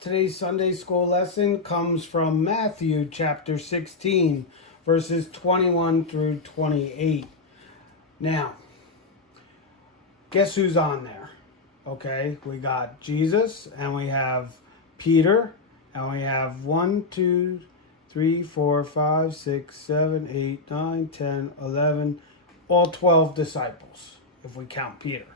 Today's Sunday school lesson comes from Matthew chapter 16, verses 21 through 28. Now, guess who's on there? Okay, we got Jesus, and we have Peter, and we have 1, 2, 3, 4, 5, 6, 7, 8, 9, 10, 11, all 12 disciples, if we count Peter.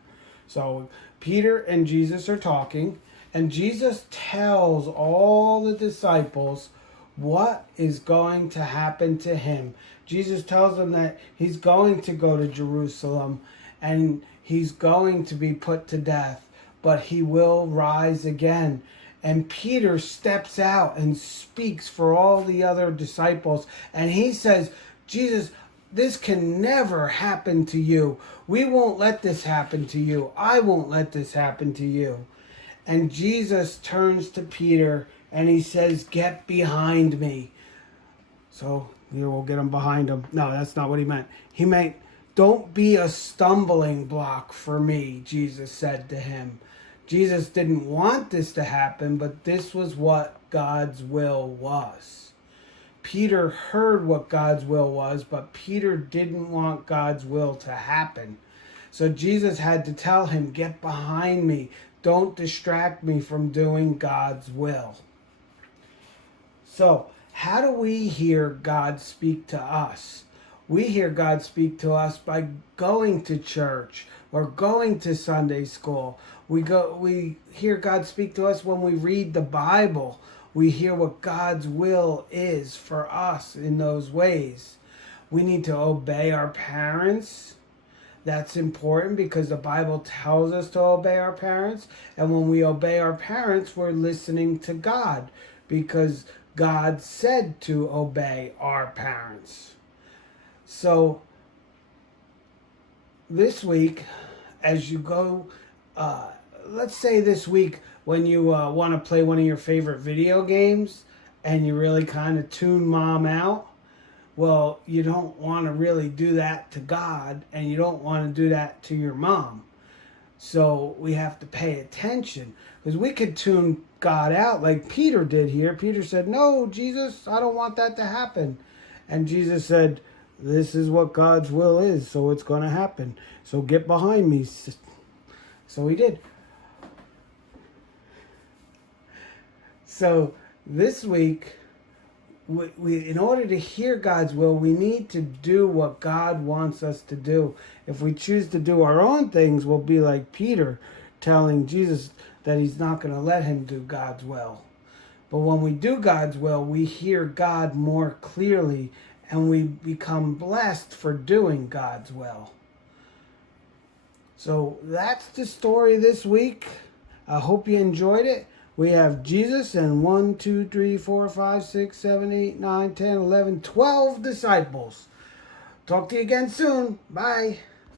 So Peter and Jesus are talking, and Jesus tells all the disciples what is going to happen to him. Jesus tells them that he's going to go to Jerusalem and he's going to be put to death, but he will rise again. And Peter steps out and speaks for all the other disciples, and he says, Jesus, this can never happen to you. We won't let this happen to you. I won't let this happen to you. And Jesus turns to Peter and he says, get behind me. So here we'll get him behind him. No, that's not what he meant. He meant, don't be a stumbling block for me, Jesus said to him. Jesus didn't want this to happen, but this was what God's will was. Peter heard what God's will was, but Peter didn't want God's will to happen. So Jesus had to tell him, get behind me. Don't distract me from doing God's will. So, how do we hear God speak to us? We hear God speak to us by going to church or going to Sunday school. We hear God speak to us when we read the Bible. We hear what God's will is for us in those ways. We need to obey our parents. That's important because the Bible tells us to obey our parents. And when we obey our parents, we're listening to God because God said to obey our parents. So this week, as you go, let's say this week when you want to play one of your favorite video games and you really kind of tune mom out, well, you don't want to really do that to God, and you don't want to do that to your mom. So we have to pay attention, because we could tune God out like Peter did here. Peter said, no, Jesus, I don't want that to happen. And Jesus said, this is what God's will is, so it's going to happen. So get behind me. So he did. So this week, we in order to hear God's will, we need to do what God wants us to do. If we choose to do our own things, we'll be like Peter telling Jesus that he's not going to let him do God's will. But when we do God's will, we hear God more clearly and we become blessed for doing God's will. So that's the story this week. I hope you enjoyed it. We have Jesus and 1, 2, 3, 4, 5, 6, 7, 8, 9, 10, 11, 12 disciples. Talk to you again soon. Bye.